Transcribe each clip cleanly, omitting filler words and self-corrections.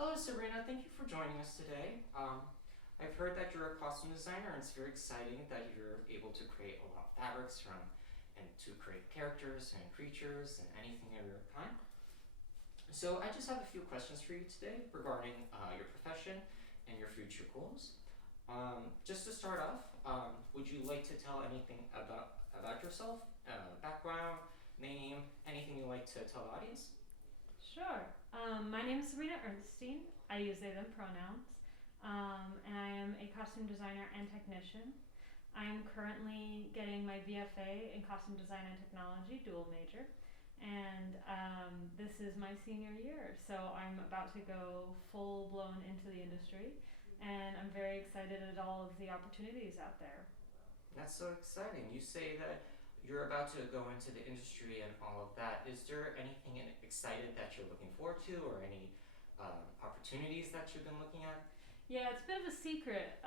Hello, Sabrina. Thank you for joining us today. I've heard that you're a costume designer, and it's very exciting that you're able to create a lot of fabrics and to create characters and creatures and anything of your kind. So I just have a few questions for you today regarding your profession and your future goals. Just to start off, would you like to tell anything about yourself, background, name, anything you'd like to tell the audience? Sure. My name is Sabrina Ernstine. I use they, them pronouns. And I am a costume designer and technician. I am currently getting my VFA in costume design and technology, dual major. And this is my senior year, so I'm about to go full blown into the industry. And I'm very excited at all of the opportunities out there. That's so exciting. You say that you're about to go into the industry and all of that. Is there anything excited that you're looking forward to, or any opportunities that you've been looking at? Yeah, it's a bit of a secret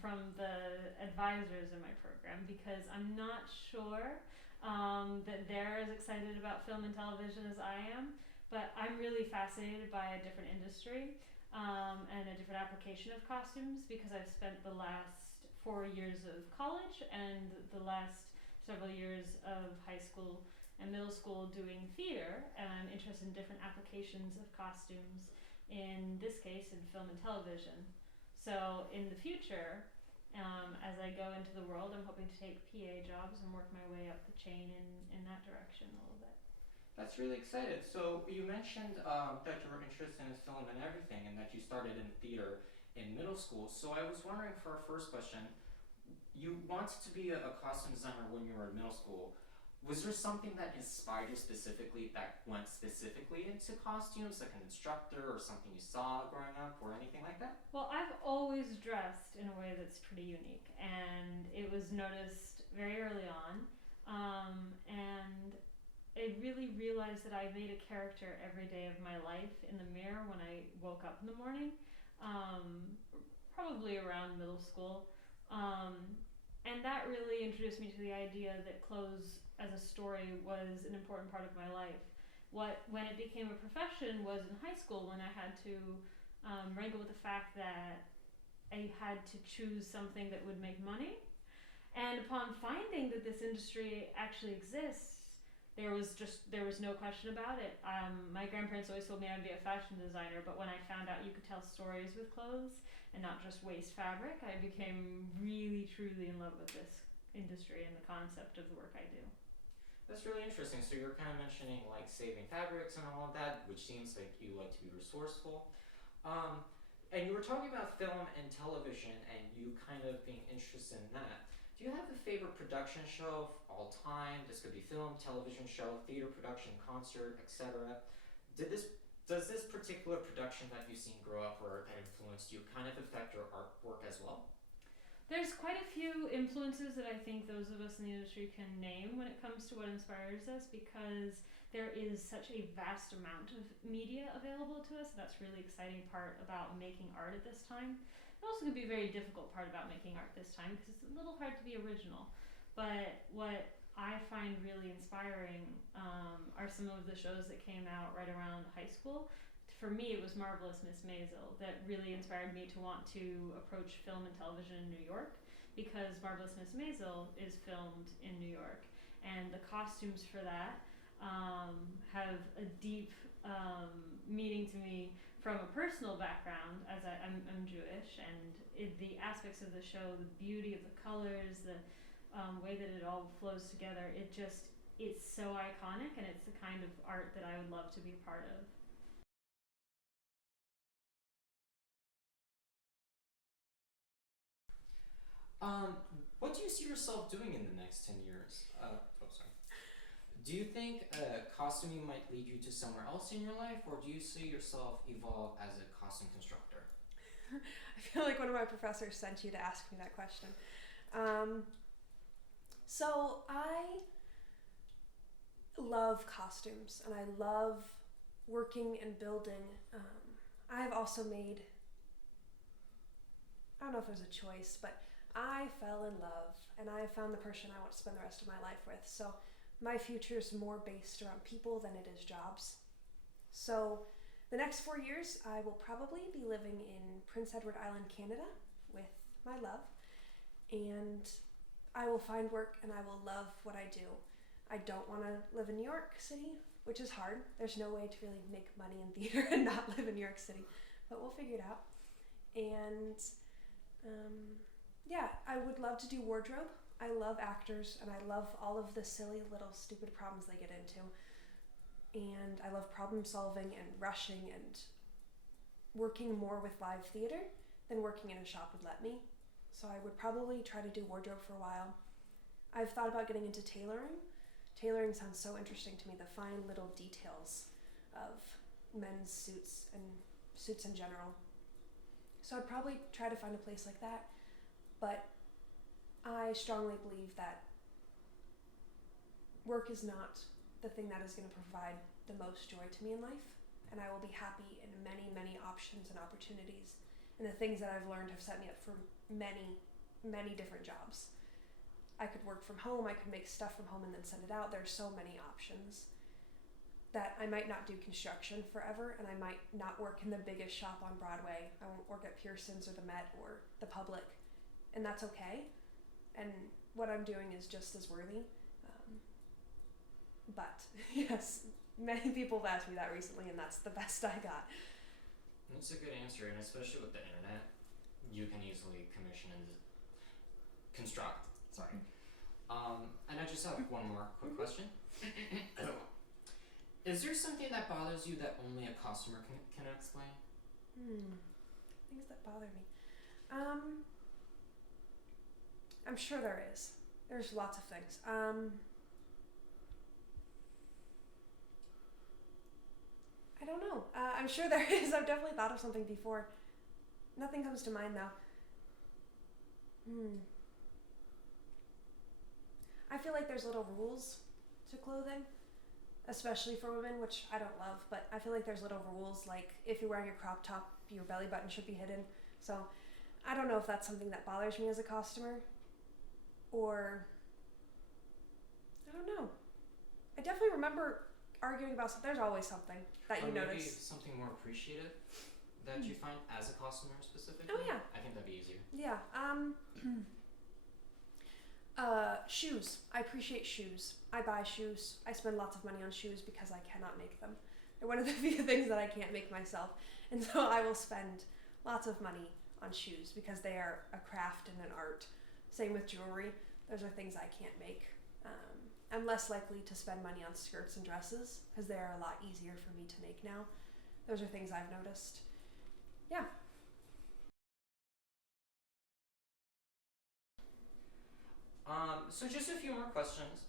from the advisors in my program because I'm not sure that they're as excited about film and television as I am. But I'm really fascinated by a different industry and a different application of costumes because I've spent the last 4 years of college and the last several years of high school and middle school doing theater, and I'm interested in different applications of costumes, in this case in film and television. So in the future, as I go into the world, I'm hoping to take PA jobs and work my way up the chain in that direction a little bit. That's really excited. So you mentioned that you were interested in film and everything, and that you started in theater in middle school. So I was wondering, for our first question, you wanted to be a costume designer when you were in middle school. Was there something that inspired you specifically, that went specifically into costumes, like an instructor or something you saw growing up or anything like that? Well, I've always dressed in a way that's pretty unique, and it was noticed very early on. And I really realized that I made a character every day of my life in the mirror when I woke up in the morning, probably around middle school. And that really introduced me to the idea that clothes as a story was an important part of my life. When it became a profession was in high school, when I had to wrangle with the fact that I had to choose something that would make money. And upon finding that this industry actually exists, there was no question about it. My grandparents always told me I'd be a fashion designer, but when I found out you could tell stories with clothes and not just waste fabric, I became really truly in love with this industry and the concept of the work I do. That's really interesting. So you're kind of mentioning like saving fabrics and all of that, which seems like you like to be resourceful. Um, and you were talking about film and television, and you kind of being interested in that. Do you have a favorite production show of all time? This could be film, television show, theater production, concert, etc. Did this Does this particular production that you've seen grow up or that influenced you kind of affect your artwork as well? There's quite a few influences that I think those of us in the industry can name when it comes to what inspires us, because there is such a vast amount of media available to us. That's really exciting part about making art at this time. It also can be a very difficult part about making art this time because it's a little hard to be original. But what I find really inspiring are some of the shows that came out right around high school. For me, it was Marvelous Miss Maisel that really inspired me to want to approach film and television in New York, because Marvelous Miss Maisel is filmed in New York, and the costumes for that have a deep meaning to me from a personal background, as I'm Jewish, and the aspects of the show, the beauty of the colors, the way that it all flows together, it's so iconic, and it's the kind of art that I would love to be a part of. Um, what do you see yourself doing in the next 10 years? Sorry. Do you think costuming might lead you to somewhere else in your life, or do you see yourself evolve as a costume constructor? I feel like one of my professors sent you to ask me that question. Um, so I love costumes and I love working and building. I've also made, I don't know if it was a choice, but I fell in love and I found the person I want to spend the rest of my life with. So my future is more based around people than it is jobs. So the next 4 years, I will probably be living in Prince Edward Island, Canada, with my love, and I will find work and I will love what I do. I don't want to live in New York City, which is hard. There's no way to really make money in theater and not live in New York City, but we'll figure it out. And yeah, I would love to do wardrobe. I love actors and I love all of the silly little stupid problems they get into. And I love problem solving and rushing and working more with live theater than working in a shop would let me. So I would probably try to do wardrobe for a while. I've thought about getting into tailoring. Tailoring sounds so interesting to me, the fine little details of men's suits and suits in general. So I'd probably try to find a place like that. But I strongly believe that work is not the thing that is going to provide the most joy to me in life. And I will be happy in many, many options and opportunities. And the things that I've learned have set me up for many, many different jobs. I could work from home, I could make stuff from home and then send it out. There's so many options that I might not do construction forever, and I might not work in the biggest shop on Broadway. I won't work at Pearson's or the Met or the Public, and that's okay. And what I'm doing is just as worthy. But yes, many people have asked me that recently, and that's the best I got. That's a good answer, and especially with the internet, you can easily commission and construct. Sorry. And I just have one more quick question. Is there something that bothers you that only a customer can explain? Things that bother me. I'm sure there is. There's lots of things. I don't know. I'm sure there is. I've definitely thought of something before. Nothing comes to mind now. I feel like there's little rules to clothing, especially for women, which I don't love, but I feel like there's little rules, like if you're wearing a crop top, your belly button should be hidden. So I don't know if that's something that bothers me as a customer, or I don't know. I definitely remember arguing about something. There's always something that you maybe notice. Something more appreciative that you find as a customer specifically? Oh, yeah. I think that'd be easier. Yeah. Shoes. I appreciate shoes. I buy shoes. I spend lots of money on shoes because I cannot make them. They're one of the few things that I can't make myself. And so I will spend lots of money on shoes because they are a craft and an art. Same with jewelry. Those are things I can't make. I'm less likely to spend money on skirts and dresses because they are a lot easier for me to make now. Those are things I've noticed. Yeah. So just a few more questions.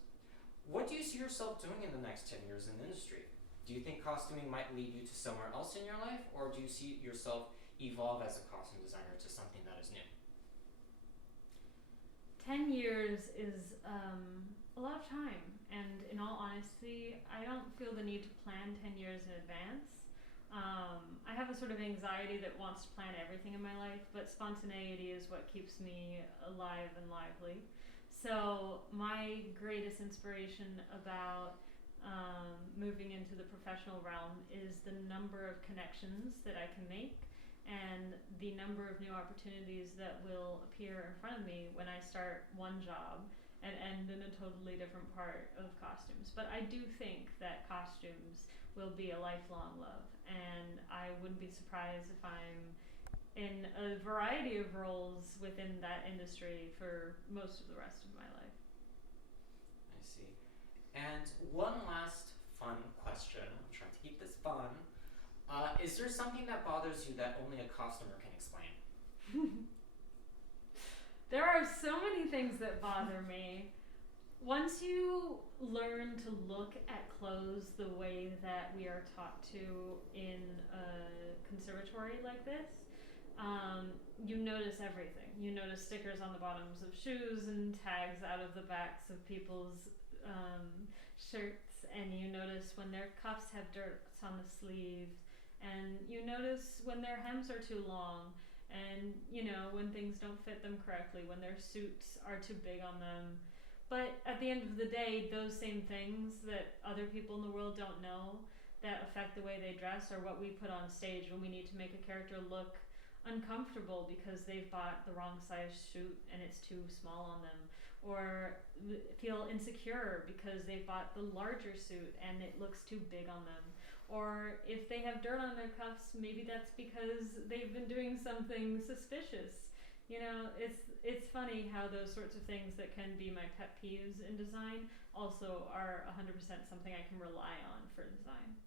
What do you see yourself doing in the next 10 years in the industry? Do you think costuming might lead you to somewhere else in your life, or do you see yourself evolve as a costume designer to something that is new? 10 years is a lot of time, and in all honesty, I don't feel the need to plan 10 years in advance. I have a sort of anxiety that wants to plan everything in my life, but spontaneity is what keeps me alive and lively. So my greatest inspiration about moving into the professional realm is the number of connections that I can make and the number of new opportunities that will appear in front of me when I start one job and end in a totally different part of costumes. But I do think that costumes will be a lifelong love, and I wouldn't be surprised if I'm in a variety of roles within that industry for most of the rest of my life. I see. And one last fun question. I'm trying to keep this fun. Is there something that bothers you that only a costumer can explain? There are so many things that bother me. Once you learn to look at clothes the way that we are taught to in a conservatory like this, you notice everything. You notice stickers on the bottoms of shoes and tags out of the backs of people's shirts, and you notice when their cuffs have dirts on the sleeves, and you notice when their hems are too long, and when things don't fit them correctly, when their suits are too big on them. But at the end of the day, those same things that other people in the world don't know, that affect the way they dress, or what we put on stage when we need to make a character look uncomfortable because they've bought the wrong size suit and it's too small on them, or feel insecure because they've bought the larger suit and it looks too big on them. Or if they have dirt on their cuffs, maybe that's because they've been doing something suspicious. You know, it's funny how those sorts of things that can be my pet peeves in design also are 100% something I can rely on for design.